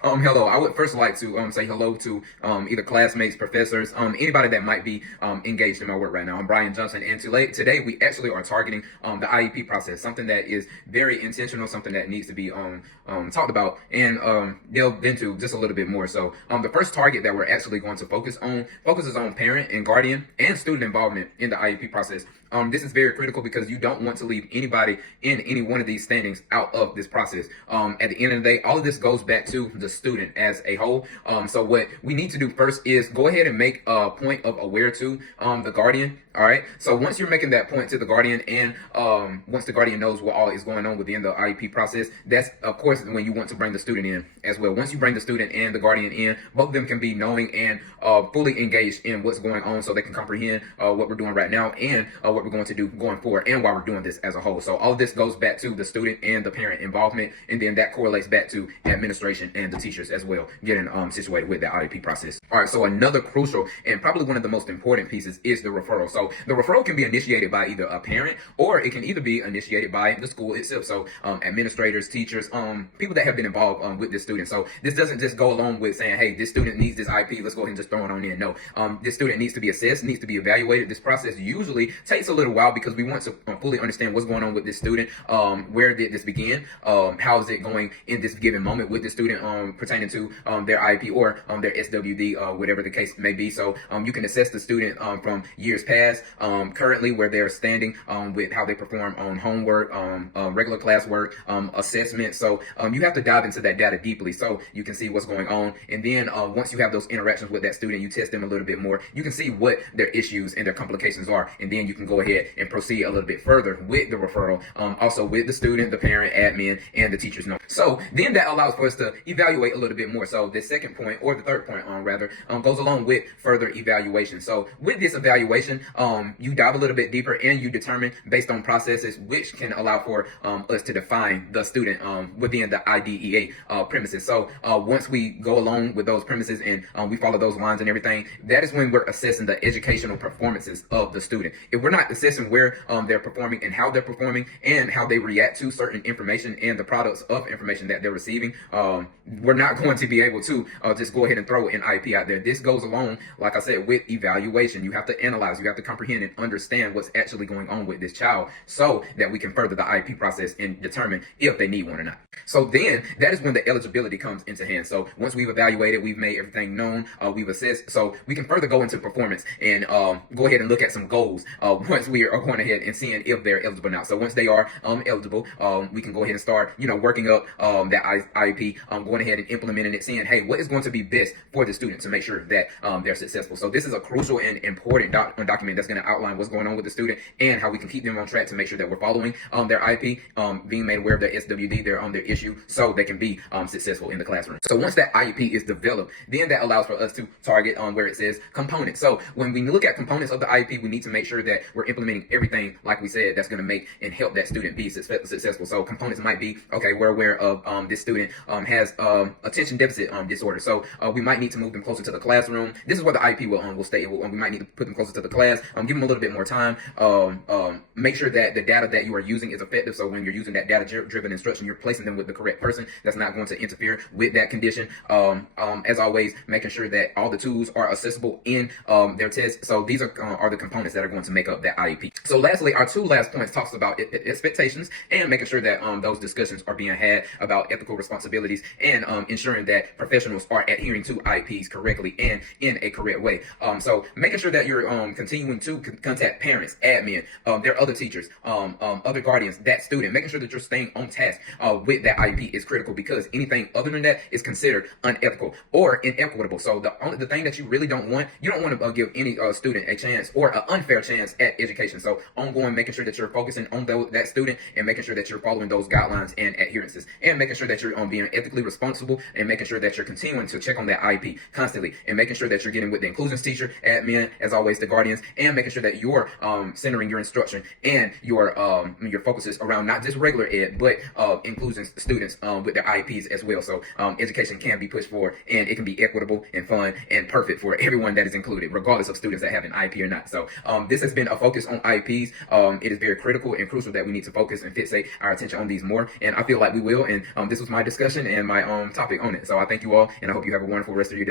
Hello. I would first like to say hello to either classmates, professors, anybody that might be engaged in my work right now. I'm Brian Johnson, and today we actually are targeting the IEP process, something that is very intentional, something that needs to be talked about and delved into just a little bit more. So the first target that we're actually going to focuses on parent and guardian and student involvement in the IEP process. This is very critical because you don't want to leave anybody in any one of these standings out of this process. At the end of the day, all of this goes back to the student as a whole. So what we need to do first is go ahead and make a point of aware to the guardian. All right. So once you're making that point to the guardian, and once the guardian knows what all is going on within the IEP process, that's of course when you want to bring the student in as well. Once you bring the student and the guardian in, both of them can be knowing and fully engaged in what's going on, so they can comprehend what we're doing right now and what we're going to do going forward, and why we're doing this as a whole. So all of this goes back to the student and the parent involvement, and then that correlates back to administration and the teachers as well, getting situated with the IEP process. All right, so another crucial and probably one of the most important pieces is the referral. So the referral can be initiated by either a parent, or it can either be initiated by the school itself. So administrators, teachers, people that have been involved with this student. So this doesn't just go along with saying, hey, this student needs this IEP, let's go ahead and just throw it on in. No, this student needs to be assessed, needs to be evaluated. This process usually takes a little while because we want to fully understand what's going on with this student. Where did this begin? How is it going in this given moment with the student pertaining to their IEP or their SWD, whatever the case may be. So you can assess the student from years past, currently where they're standing with how they perform on homework, regular classwork, assessment. So you have to dive into that data deeply so you can see what's going on. And then once you have those interactions with that student, you test them a little bit more. You can see what their issues and their complications are. And then you can go ahead and proceed a little bit further with the referral, also with the student, the parent, admin, and the teachers. So then that allows for us to evaluate a little bit more. So the second point, or the third point rather, goes along with further evaluation. So with this evaluation, you dive a little bit deeper and you determine based on processes which can allow for us to define the student within the IDEA premises. So once we go along with those premises and we follow those lines and everything, that is when we're assessing the educational performances of the student. If we're not assessing where they're performing and how they're performing and how they react to certain information and the products of information that they're receiving, we're not going to be able to just go ahead and throw an IEP out there. This goes along, like I said, with evaluation. You have to analyze, you have to comprehend and understand what's actually going on with this child so that we can further the IEP process and determine if they need one or not. So then that is when the eligibility comes into hand. So once we've evaluated, we've made everything known, we've assessed, so we can further go into performance and go ahead and look at some goals once we are going ahead and seeing if they're eligible now. So once they are eligible, we can go ahead and start, working up that IEP, going ahead and implementing it, seeing, hey, what is going to be best for the student to make sure that they're successful. So this is a crucial and important document that's going to outline what's going on with the student and how we can keep them on track to make sure that we're following their IEP, being made aware of their SWD, their issue, so they can be successful in the classroom. So once that IEP is developed, then that allows for us to target on where it says components. So when we look at components of the IEP, we need to make sure that we're implementing everything, like we said, that's going to make and help that student be successful. So components might be, okay, we're aware of this student has attention deficit disorder. So we might need to move them closer to the classroom. This is where the IEP will state. We might need to put them closer to the class, give them a little bit more time, make sure that the data that you are using is effective. So when you're using that data-driven instruction, you're placing them with the correct person that's not going to interfere with that condition. As always, making sure that all the tools are accessible in their test. So these are the components that are going to make up that IEP. So lastly, our two last points talks about expectations and making sure that those discussions are being had about ethical responsibilities and ensuring that professionals are adhering to IEPs correctly and in a correct way. So making sure that you're continuing to contact parents, admin, their other teachers, other guardians, that student, making sure that you're staying on task with that IEP is critical, because anything other than that is considered unethical or inequitable. So the thing that you really don't want, you don't want to give any student a chance or an unfair chance at education. So ongoing, making sure that you're focusing on that student and making sure that you're following those guidelines and adherences, and making sure that you're being ethically responsible, and making sure that you're continuing to check on that IEP constantly, and making sure that you're getting with the inclusions teacher, admin, as always, the guardians, and and making sure that you're centering your instruction and your focuses around not just regular ed, but including students with their IEPs as well. So education can be pushed forward, and it can be equitable and fun and perfect for everyone that is included, regardless of students that have an IEP or not. So this has been a focus on IEPs. It is very critical and crucial that we need to focus and fixate our attention on these more, and I feel like we will. And this was my discussion and my topic on it. So I thank you all, and I hope you have a wonderful rest of your day.